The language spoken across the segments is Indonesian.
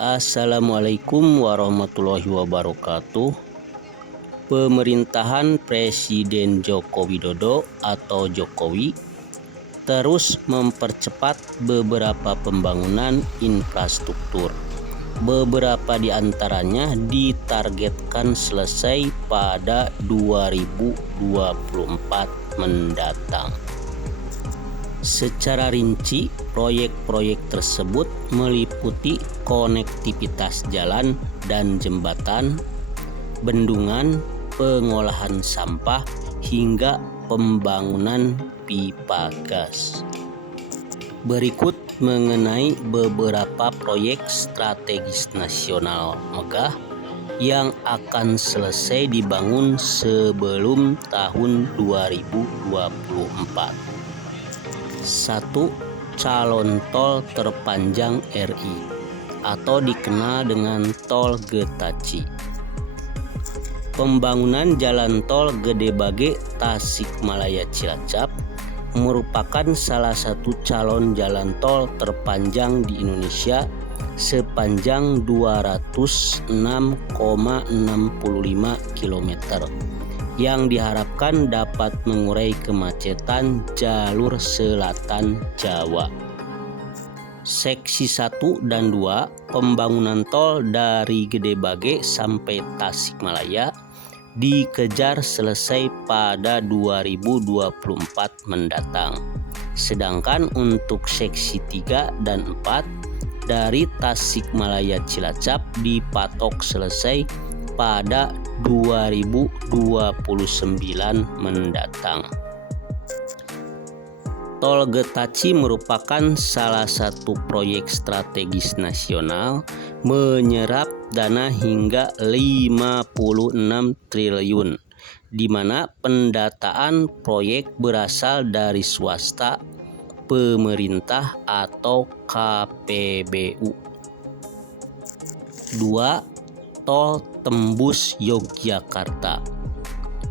Assalamualaikum warahmatullahi wabarakatuh. Pemerintahan Presiden Joko Widodo atau Jokowi terus mempercepat beberapa pembangunan infrastruktur. Beberapa di antaranya ditargetkan selesai pada 2024 mendatang. Secara rinci, proyek-proyek tersebut meliputi konektivitas jalan dan jembatan, bendungan, pengolahan sampah, hingga pembangunan pipa gas. Berikut mengenai beberapa proyek strategis nasional megah yang akan selesai dibangun sebelum tahun 2024. 1. Calon tol terpanjang RI atau dikenal dengan Tol Getaci. Pembangunan jalan tol Gede Bage Tasikmalaya Cilacap merupakan salah satu calon jalan tol terpanjang di Indonesia sepanjang 206,65 km yang diharapkan dapat mengurai kemacetan jalur selatan Jawa. Seksi 1 dan 2 pembangunan tol dari Gede Bage sampai Tasikmalaya dikejar selesai pada 2024 mendatang. Sedangkan untuk seksi 3 dan 4 dari Tasikmalaya Cilacap dipatok selesai pada 2029 mendatang. Tol Getaci merupakan salah satu proyek strategis nasional menyerap dana hingga 56 triliun, di mana pendataan proyek berasal dari swasta, pemerintah atau KPBU. 2. Tol tembus Yogyakarta.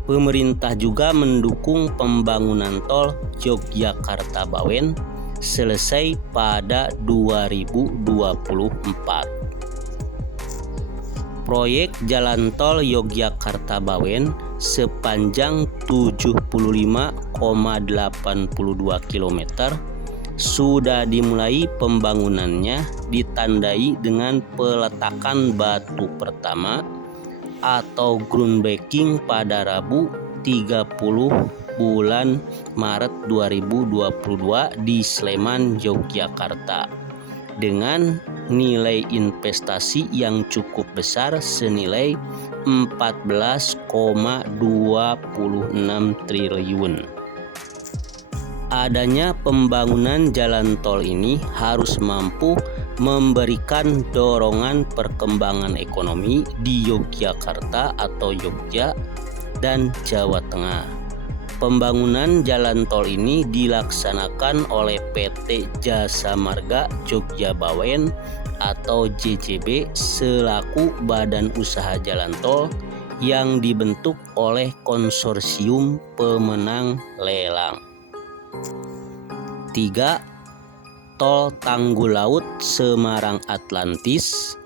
Pemerintah juga mendukung pembangunan tol Yogyakarta-Bawen selesai pada 2024. Proyek jalan tol Yogyakarta-Bawen sepanjang 75,82 km sudah dimulai pembangunannya, ditandai dengan peletakan batu pertama atau groundbreaking pada Rabu 30 bulan Maret 2022 di Sleman, Yogyakarta dengan nilai investasi yang cukup besar senilai 14,26 triliun. Adanya pembangunan jalan tol ini harus mampu memberikan dorongan perkembangan ekonomi di Yogyakarta atau Jogja dan Jawa Tengah. Pembangunan jalan tol ini dilaksanakan oleh PT Jasa Marga Jogja Bawen atau JJB selaku badan usaha jalan tol yang dibentuk oleh konsorsium pemenang lelang. 3. Tol Tanggul Laut Semarang Atlantis.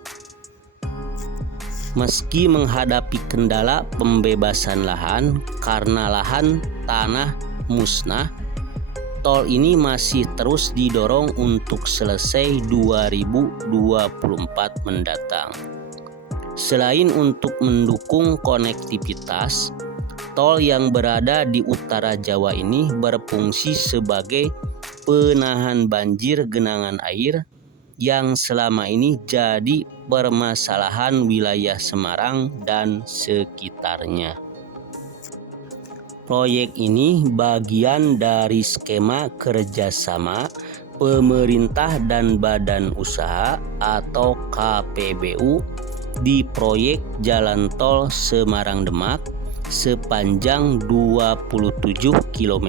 Meski menghadapi kendala pembebasan lahan karena lahan tanah musnah, tol ini masih terus didorong untuk selesai 2024 mendatang. Selain untuk mendukung konektivitas, tol yang berada di utara Jawa ini berfungsi sebagai penahan banjir genangan air yang selama ini jadi permasalahan wilayah Semarang dan sekitarnya. Proyek ini bagian dari skema kerjasama pemerintah dan badan usaha atau KPBU di proyek jalan tol Semarang-Demak sepanjang 27 km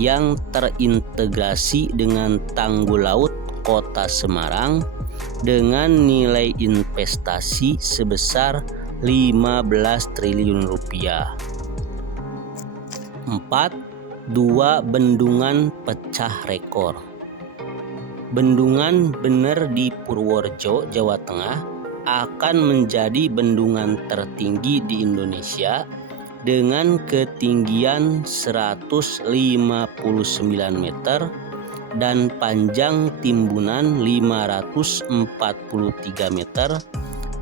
yang terintegrasi dengan tanggul laut Kota Semarang dengan nilai investasi sebesar 15 triliun rupiah. 4. 2 bendungan pecah rekor. Bendungan Bener di Purworejo, Jawa Tengah akan menjadi bendungan tertinggi di Indonesia dengan ketinggian 159 meter dan panjang timbunan 543 meter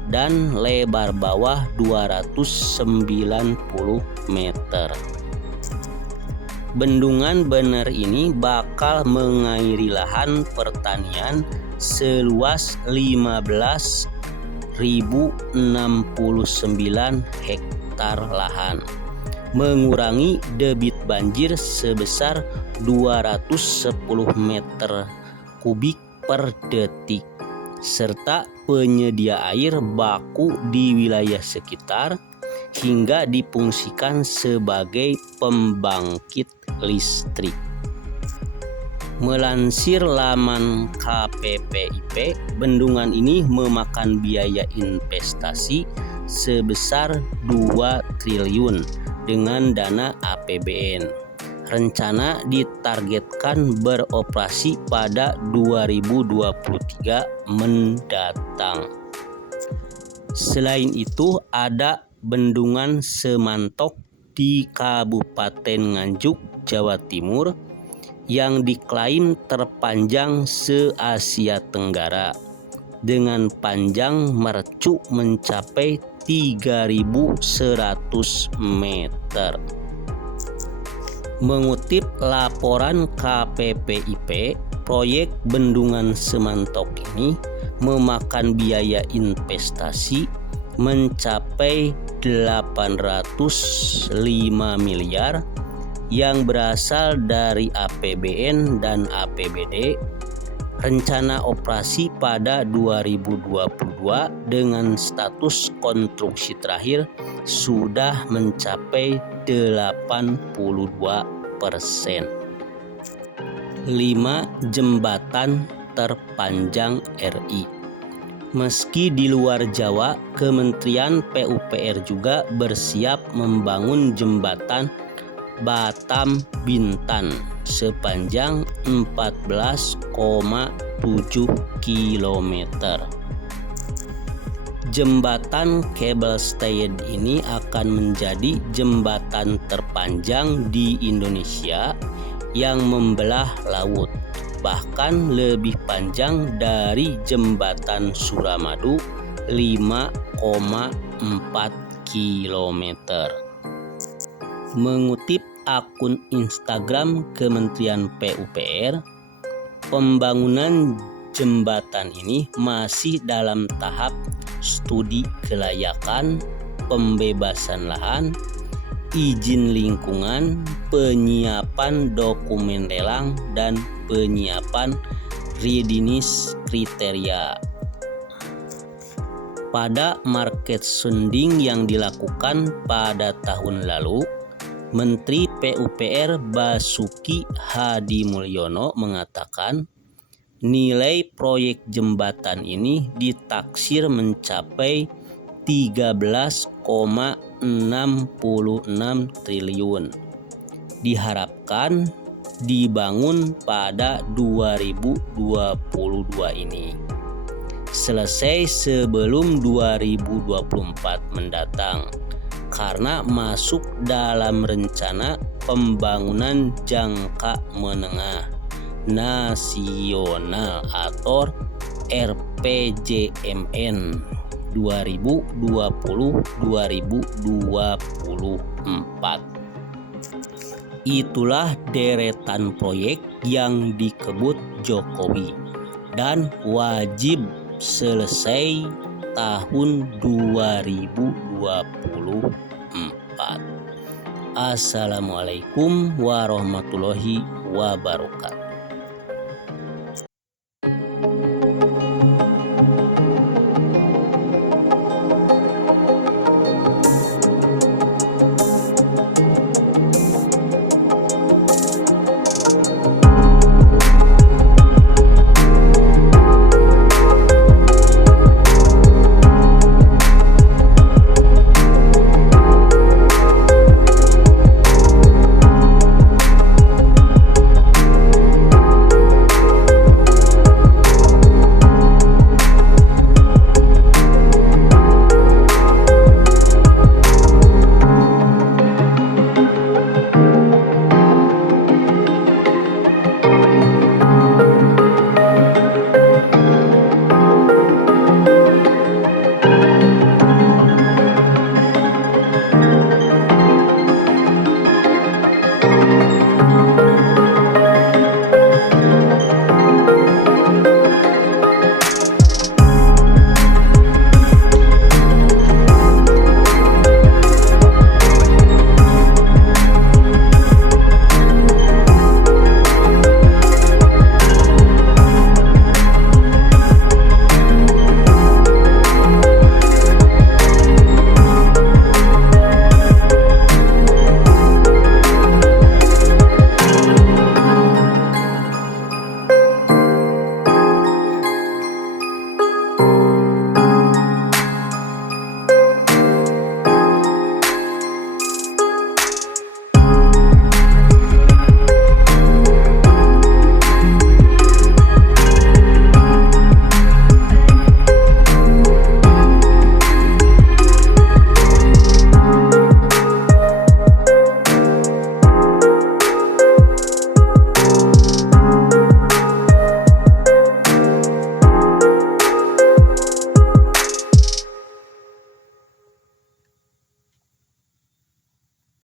dan lebar bawah 290 meter. Bendungan Bener ini bakal mengairi lahan pertanian seluas 15.069 hektar lahan, mengurangi debit banjir sebesar 210 meter kubik per detik, serta penyedia air baku di wilayah sekitar hingga difungsikan sebagai pembangkit listrik. Melansir laman KPPIP, bendungan ini memakan biaya investasi sebesar 2 triliun dengan dana APBN. Rencana ditargetkan beroperasi pada 2023 mendatang. Selain itu, ada Bendungan Semantok di Kabupaten Nganjuk, Jawa Timur yang diklaim terpanjang se-Asia Tenggara dengan panjang mercu mencapai 3.100 meter. Mengutip laporan KPPIP, proyek Bendungan Semantok ini memakan biaya investasi mencapai 805 miliar yang berasal dari APBN dan APBD. Rencana operasi pada 2022 dengan status konstruksi terakhir sudah mencapai 82%. 5. Jembatan terpanjang RI. Meski di luar Jawa, Kementerian PUPR juga bersiap membangun jembatan Batam Bintan sepanjang 14,7 km. Jembatan kabel stayed ini akan menjadi jembatan terpanjang di Indonesia yang membelah laut, bahkan lebih panjang dari jembatan Suramadu 5,4 km. Mengutip akun Instagram Kementerian PUPR, pembangunan jembatan ini masih dalam tahap studi kelayakan, pembebasan lahan, izin lingkungan, penyiapan dokumen lelang, dan penyiapan readiness kriteria. Pada market sounding yang dilakukan pada tahun lalu, Menteri PUPR Basuki Hadimulyono mengatakan nilai proyek jembatan ini ditaksir mencapai 13,66 triliun. Diharapkan dibangun pada 2022 ini, selesai sebelum 2024 mendatang, karena masuk dalam rencana pembangunan jangka menengah nasional atau RPJMN 2020-2024. Itulah deretan proyek yang dikebut Jokowi dan wajib selesai tahun 2024. Assalamualaikum warahmatullahi wabarakatuh.